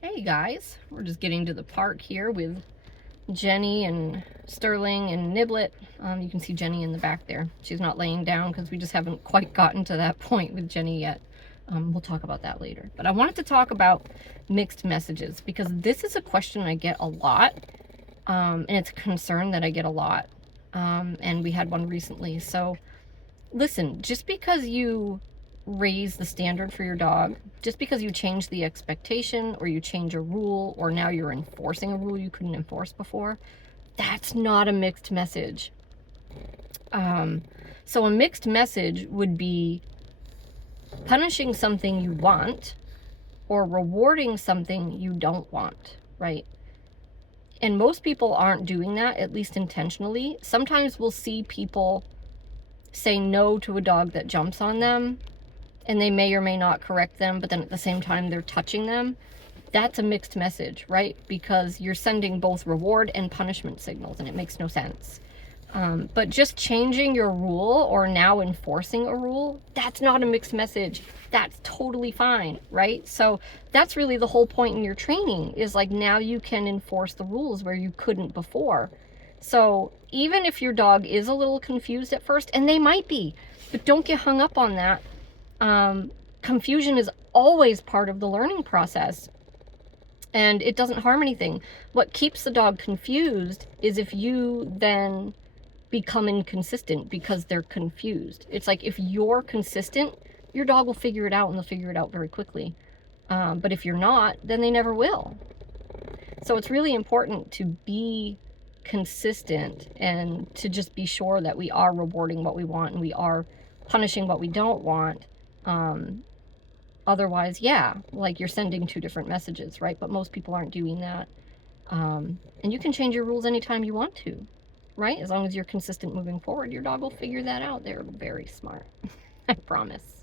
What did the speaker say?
Hey guys, we're just getting to the park here with Jenny and Sterling and Niblet. You can see Jenny in the back there. She's not laying down because we just haven't quite gotten to that point with Jenny yet. We'll talk about that later. But I wanted to talk about mixed messages because this is a question I get a lot, and it's a concern that I get a lot. And we had one recently. So listen, just because you raise the standard for your dog, just because you change the expectation or you change a rule or now you're enforcing a rule you couldn't enforce before, that's not a mixed message. So a mixed message would be punishing something you want or rewarding something you don't want, right? And most people aren't doing that, at least intentionally. Sometimes we'll see people say no to a dog that jumps on them, and they may or may not correct them, but then at the same time they're touching them. That's a mixed message, right? Because you're sending both reward and punishment signals, and it makes no sense. But just changing your rule or now enforcing a rule, that's not a mixed message. That's totally fine, right? So that's really the whole point in your training, is like now you can enforce the rules where you couldn't before. So even if your dog is a little confused at first, and they might be, but don't get hung up on that. Confusion is always part of the learning process, and it doesn't harm anything. What keeps the dog confused is if you then become inconsistent because they're confused. It's like if you're consistent, your dog will figure it out, and they'll figure it out very quickly. But if you're not, then they never will. So it's really important to be consistent and to just be sure that we are rewarding what we want and we are punishing what we don't want. Otherwise, yeah, like you're sending two different messages, right? But most people aren't doing that. And you can change your rules anytime you want to, right? As long as you're consistent moving forward, your dog will figure that out. They're very smart. I promise.